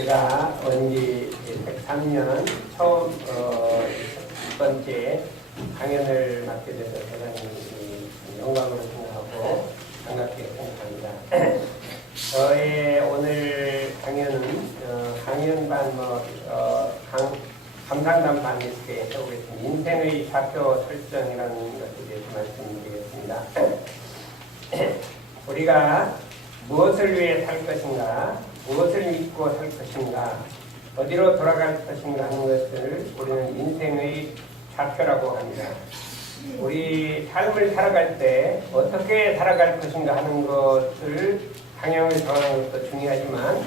제가 원기 103년 처음 첫 번째 강연을 맡게 돼서 대단히 영광으로 생각하고 반갑게 생각합니다. 저의 오늘 강연은 강연반 감상단반 이렇게 해보겠습니다. 인생의 좌표 설정이라는 것에 대해서 말씀드리겠습니다. 우리가 무엇을 위해 살 것인가, 무엇을 믿고 살 것인가, 어디로 돌아갈 것인가 하는 것을 우리는 인생의 좌표라고 합니다. 우리 삶을 살아갈 때 어떻게 살아갈 것인가 하는 것을 방향을 정하는 것도 중요하지만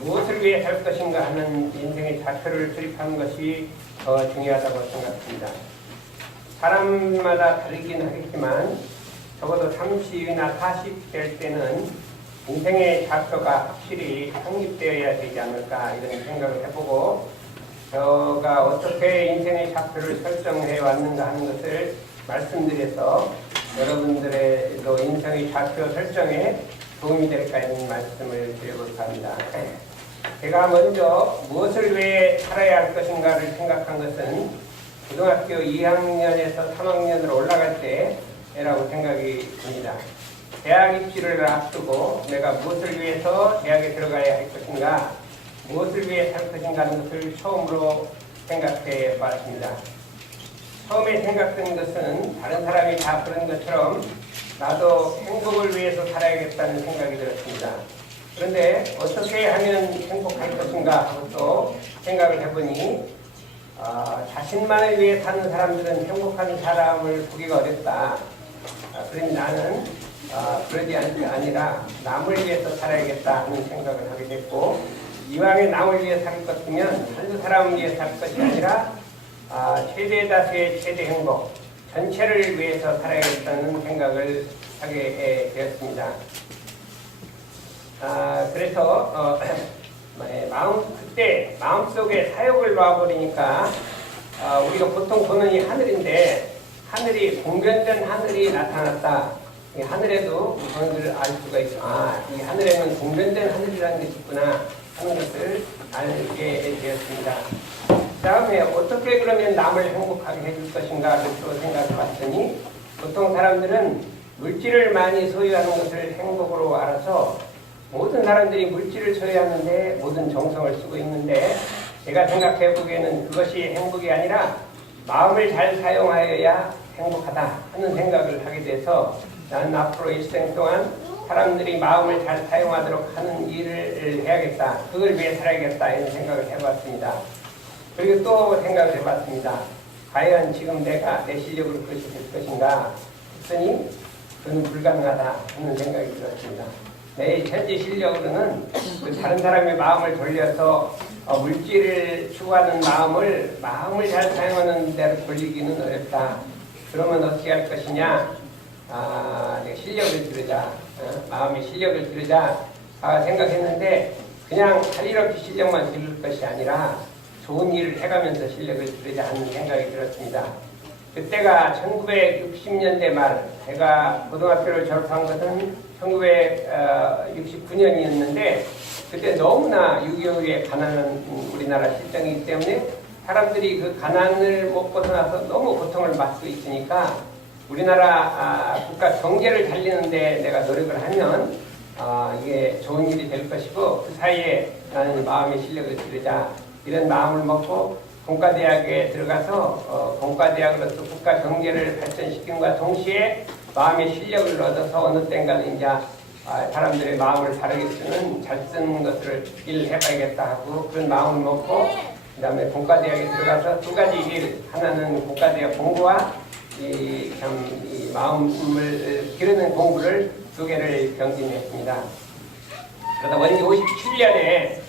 무엇을 위해 살 것인가 하는 인생의 좌표를 수립하는 것이 더 중요하다고 생각합니다. 사람마다 다르긴 하겠지만 적어도 30이나 40 될 때는 인생의 좌표가 확실히 확립되어야 되지 않을까 이런 생각을 해보고 저가 어떻게 인생의 좌표를 설정해 왔는가 하는 것을 말씀드려서 여러분들의도 인생의 좌표 설정에 도움이 될까 이런 말씀을 드려볼까 합니다. 제가 먼저 무엇을 위해 살아야 할 것인가를 생각한 것은 고등학교 2학년에서 3학년으로 올라갈 때라고 생각이 듭니다. 대학 입시를 앞두고 내가 무엇을 위해서 대학에 들어가야 할 것인가, 무엇을 위해 살 것인가 하는 것을 처음으로 생각해 봤습니다. 처음에 생각된 것은 다른 사람이 다 그런 것처럼 나도 행복을 위해서 살아야겠다는 생각이 들었습니다. 그런데 어떻게 하면 행복할 것인가 하고 또 생각을 해보니 자신만을 위해 사는 사람들은 행복한 사람을 보기가 어렵다. 그러니 나는 그러지 아니라 남을 위해서 살아야겠다 하는 생각을 하게 됐고, 이왕에 남을 위해 살 것이면 한두 사람을 위해 살 것이 아니라 최대 다수의 최대 행복, 전체를 위해서 살아야겠다는 생각을 하게 되었습니다. 그래서 그때 마음속에 사욕을 놔버리니까 우리가 보통 보는 이 하늘인데 하늘이 공변된 하늘이 나타났다. 이 하늘에도 그것을 알 수가 있어. 이 하늘에는 공변된 하늘이라는 것이 있구나 하는 것을 알게 되었습니다. 그 다음에 어떻게 그러면 남을 행복하게 해줄 것인가를 또 생각해 봤더니 보통 사람들은 물질을 많이 소유하는 것을 행복으로 알아서 모든 사람들이 물질을 소유하는데 모든 정성을 쓰고 있는데 제가 생각해 보기에는 그것이 행복이 아니라 마음을 잘 사용하여야 행복하다 하는 생각을 하게 돼서 나는 앞으로 일생 동안 사람들이 마음을 잘 사용하도록 하는 일을 해야겠다. 그걸 위해 살아야겠다. 이런 생각을 해봤습니다. 그리고 또 생각을 해봤습니다. 과연 지금 내가 내 실력으로 그것이 될 것인가 했더니 그건 불가능하다 하는 생각이 들었습니다. 내 현재 실력으로는 그 다른 사람의 마음을 돌려서 물질을 추구하는 마음을 잘 사용하는 대로 돌리기는 어렵다. 그러면 어떻게 할 것이냐? 내 실력을 기르자. 마음의 실력을 기르자 생각했는데 그냥 할 일 없이 실력만 기를 것이 아니라 좋은 일을 해가면서 실력을 기르자 하는 생각이 들었습니다. 그때가 1960년대 말, 제가 고등학교를 졸업한 것은 1969년이었는데 그때 너무나 6.25의 가난한 우리나라 실정이기 때문에 사람들이 그 가난을 못 벗어나서 너무 고통을 받고 있으니까 우리나라 국가 경제를 살리는데 내가 노력을 하면 이게 좋은 일이 될 것이고 그 사이에 나는 마음의 실력을 기르자 이런 마음을 먹고 공과대학에 들어가서 공과대학으로서 국가 경제를 발전시킴과 동시에 마음의 실력을 얻어서 어느 때인가는 이제 사람들의 마음을 바르게 잘 쓰는 것을 일을 해봐야겠다 하고 그런 마음을 먹고 그 다음에 공과대학에 들어가서 두 가지 일, 하나는 공과대학 공부와 이 마음을 기르는 공부를 두 개를 병진했습니다. 그러다 원기 57년에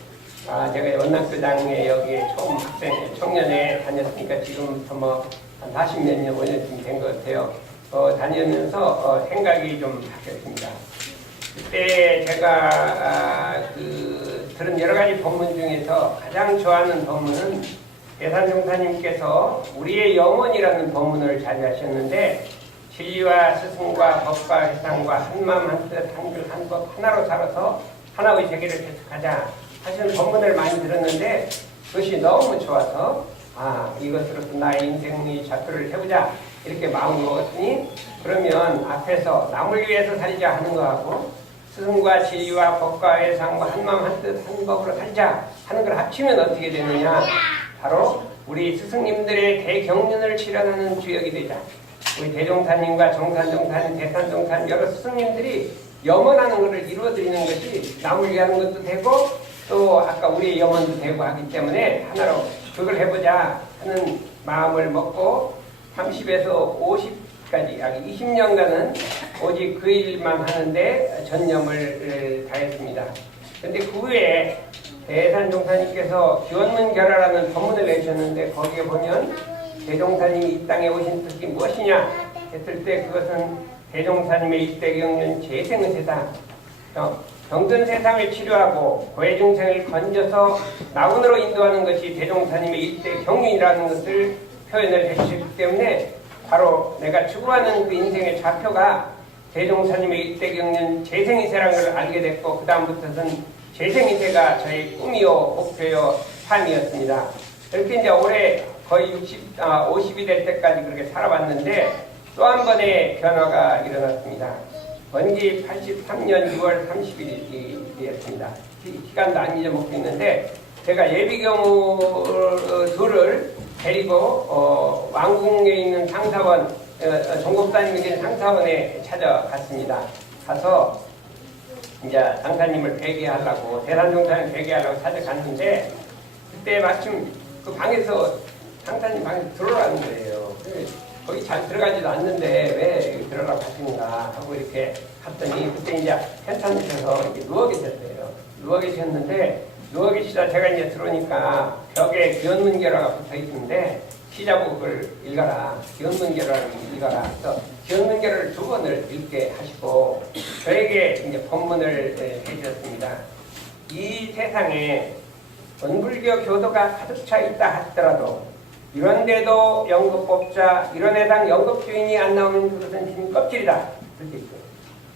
제가 원남교장에 여기에 처음 청년에 다녔으니까 지금부터 한 40몇 년, 5년쯤 된 것 같아요. 다니면서 생각이 좀 바뀌었습니다. 그때 제가 들은 여러 가지 법문 중에서 가장 좋아하는 법문은 대산종사님께서 우리의 영혼이라는 법문을 자주 하셨는데 진리와 스승과 법과 회상과 한마음 한뜻 한글 한법 하나로 살아서 하나의 세계를 계속하자 하시는 법문을 많이 들었는데 그것이 너무 좋아서 이것으로서 나의 인생의 좌표를 세우자 이렇게 마음을 먹었으니 그러면 앞에서 남을 위해서 살자 하는 거하고 스승과 진리와 법과 회상과 한마음 한뜻 한법으로 살자 하는 걸 합치면 어떻게 되느냐, 바로 우리 스승님들의 대경륜을 실현하는 주역이 되자. 우리 대종사님과 정산종사님, 대산종사님 여러 스승님들이 염원하는 것을 이루어드리는 것이 남을 위하는 것도 되고 또 아까 우리의 염원도 되고 하기 때문에 하나로 그걸 해보자 하는 마음을 먹고 30에서 50까지 약 20년간은 오직 그 일만 하는데 전념을 다했습니다. 그런데 그 후에 대산종사님께서 기원문결하라는 법문을 내셨는데 거기에 보면 대종사님이 이 땅에 오신 뜻이 무엇이냐 했을 때 그것은 대종사님의 일대경륜 재생의 세상, 병든 세상을 치료하고 고해중생을 건져서 나훈으로 인도하는 것이 대종사님의 일대경륜이라는 것을 표현을 해주셨기 때문에 바로 내가 추구하는 그 인생의 좌표가 대종사님의 일대경륜 재생이세라는 걸 알게 됐고 그 다음부터는 재생이세가 저의 꿈이요 목표요 삶이었습니다. 이렇게 이제 올해 거의 50이 될 때까지 그렇게 살아왔는데 또 한 번의 변화가 일어났습니다. 원기 83년 6월 30일이었습니다. 시간도 안 잊어먹고 있는데 제가 예비경우 둘을 데리고 왕궁에 있는 상사원, 종국사님에게 있는 상사원에 찾아갔습니다. 가서 이제 장사님을 뵈게하려고 대산종사님 뵈게하려고 찾아갔는데 그때 마침 그 방에서 상사님 방에서 들어오라는 거예요. 거기 잘 들어가지도 않는데 왜 들어가라고 하시는가 하고 이렇게 갔더니 그때 이제 괜찮으셔서 이렇게 누워 계셨어요. 누워 계셨는데 누워 계시다 제가 이제 들어오니까 벽에 기원문결화가 붙어 있는데 시자복을 읽어라. 기원문결화를 읽어라. 그래서 기원문결화를 2번을 읽게 하시고 저에게 이제 법문을 해주셨습니다. 이 세상에 원불교 교도가 가득 차 있다 하더라도 이런데도 연급법자, 이런 해당 연급주인이 안 나오는 그것은 진 껍질이다. 그렇게 있어요.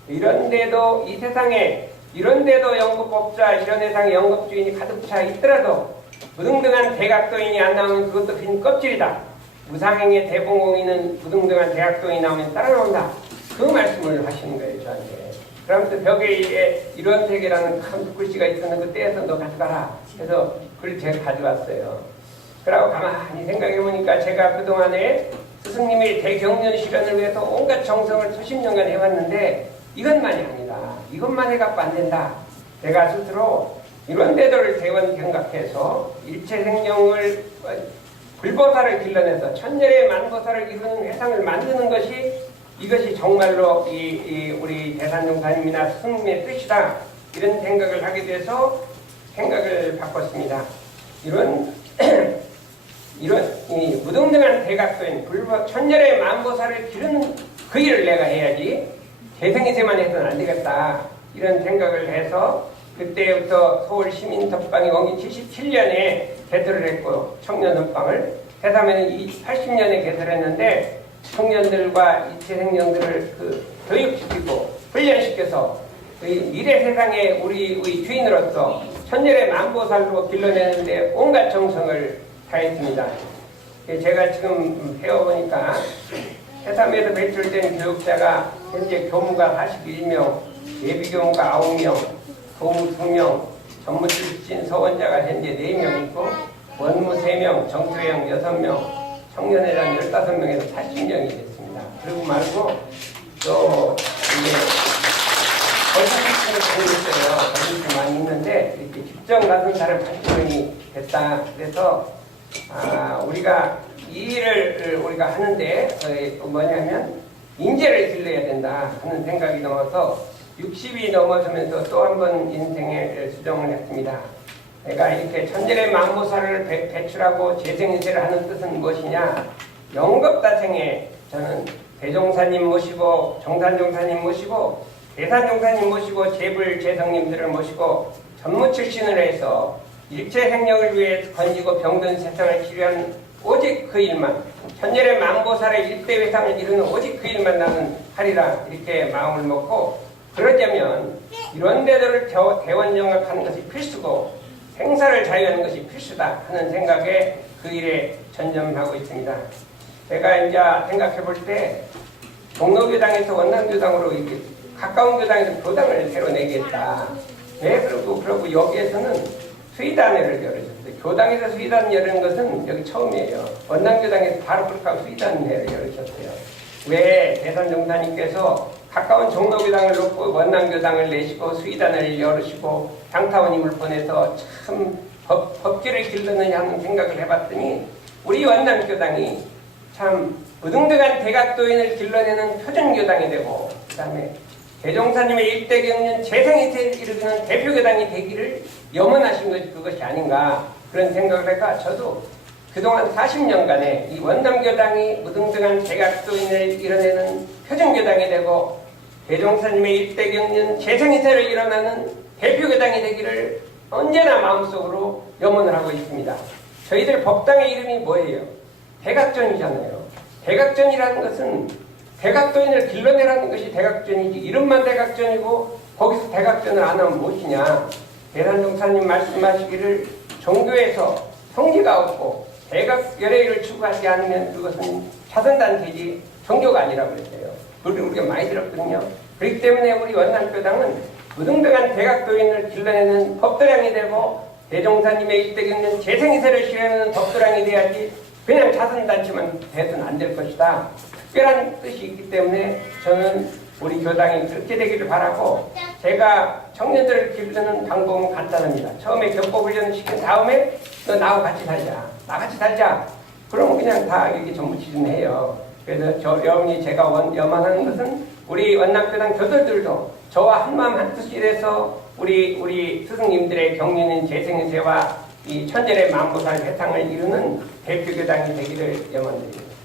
이런데도 이 세상에 이런데도 연급법자, 이런 해당 연급주인이 가득 차 있더라도 무등등한 대각도인이 안 나오면 그것도 진 껍질이다. 무상행의 대봉공인은 무등등한 대각도인이 나오면 따라 나온다. 그 말씀을 하시는 거예요, 저한테. 그러면서 벽에 이런 세계라는 큰 글씨가 있었는데 그 떼어서 너 가져가라. 그래서 그걸 제가 가져왔어요. 그러고 가만히 생각해보니까 제가 그동안에 스승님의 대경륜 실현을 위해서 온갖 정성을 수십 년간 해왔는데 이것만이 아니다. 이것만 해갖고 안 된다. 내가 스스로 이런 데들을 대원 경각해서 일체 생명을 불보살을 길러내서 천년의 만보살을 이루는 회상을 만드는 것이 이것이 정말로 우리 대산종사님이나 스승님의 뜻이다. 이런 생각을 하게 돼서 생각을 바꿨습니다. 이런 무등등한 대각도인 천년의 만보살을 기르는 그 일을 내가 해야지 재생이세만 해서는 안 되겠다. 이런 생각을 해서 그때부터 서울 시민덕방이 원기 77년에 개설을 했고 청년헌방을 해삼에는 80년에 개설했는데 청년들과 이체 생명들을 교육시키고 훈련시켜서 미래 세상에 우리 주인으로서 천년의 만보살로 길러내는데 온갖 정성을 다했습니다. 제가 지금 배워보니까 해삼에서 배출된 교육자가 현재 교무가 41명, 예비교무가 9명, 교무 2명, 전무 출신 서원자가 현재 4명 있고 원무 3명, 정수회원 6명, 청년회장 15명에서 80명이 됐습니다. 그리고 말고 또 이제 거짓말을 많이 있어요. 거짓말 많이 있는데 이렇게 직접 나선 사람 80명이 됐다. 그래서 우리가 이 일을 우리가 하는데 뭐냐면 인재를 길러야 된다 하는 생각이 넘어서 60이 넘어서면서 또 한 번 인생에 수정을 했습니다. 내가 이렇게 천년의 만보살을 배출하고 재생인세를 하는 뜻은 무엇이냐? 영겁다생에 저는 대종사님 모시고 정산종사님 모시고 대산종사님 모시고 재불재성님들을 모시고 전무 출신을 해서 일체 생명을 위해 건지고 병든 세상을 치료하는 오직 그 일만, 천년의 만보살의 일대회상을 이루는 오직 그 일만 나는 하리라 이렇게 마음을 먹고, 그러자면 이런 데들을 대원영악하는 것이 필수고 행사를 자유하는 것이 필수다 하는 생각에 그 일에 전념하고 있습니다. 제가 이제 생각해 볼 때 종로교당에서 원남교당으로 이렇게 가까운 교당에서 교당을 새로 내겠다. 네, 그러고 여기에서는 수의단회를 열으셨어요. 교당에서 수의단 열은 것은 여기 처음이에요. 원남교당에서 바로 그렇게 하고 수의단회를 열으셨어요. 왜 대선종사님께서 가까운 종로교당을 놓고 원남교당을 내시고 수의단을 열으시고 장타원님을 보내서 참 법길을 길르느냐 하는 생각을 해봤더니 우리 원남교당이 참 무등등한 대각도인을 길러내는 표준교당이 되고 그 다음에 대종사님의 일대경륜 재생이세를 이루는 대표교당이 되기를 염원하신 것이 그것이 아닌가 그런 생각을 해가 저도 그동안 40년간에 이 원남교당이 무등등한 대각도인을 이뤄내는 표준교당이 되고 대종사님의 일대경륜 재생이세를 일어나는 대표교당이 되기를 언제나 마음속으로 염원을 하고 있습니다. 저희들 법당의 이름이 뭐예요? 대각전이잖아요. 대각전이라는 것은 대각도인을 길러내라는 것이 대각전이지 이름만 대각전이고 거기서 대각전을 안 하면 무엇이냐. 대산종사님 말씀하시기를 종교에서 성지가 없고 대각 열애를 추구하지 않으면 그것은 자선단체지 종교가 아니라고 그랬어요. 그걸 우리가 많이 들었거든요. 그렇기 때문에 우리 원남교당은 무등등한 대각도인을 길러내는 법도량이 되고 대종사님의 일대경륜 재생이세를 실현하는 법도량이 돼야지 그냥 자선단체만 돼서는 안 될 것이다. 특별한 뜻이 있기 때문에 저는 우리 교당이 그렇게 되기를 바라고 제가 청년들을 기르는 방법은 간단합니다. 처음에 교법훈련을 시킨 다음에 너 나하고 같이 살자. 나같이 살자. 그러면 그냥 다 이렇게 전부 지준해요. 그래서 여러분이 제가 염원하는 것은 우리 원남교당 교도들도 저와 한마음 한뜻이 돼서 우리 스승님들의 경륜인 재생세와 이 천절의 만보살 회상을 이루는 대표교당이 되기를 염원드립니다.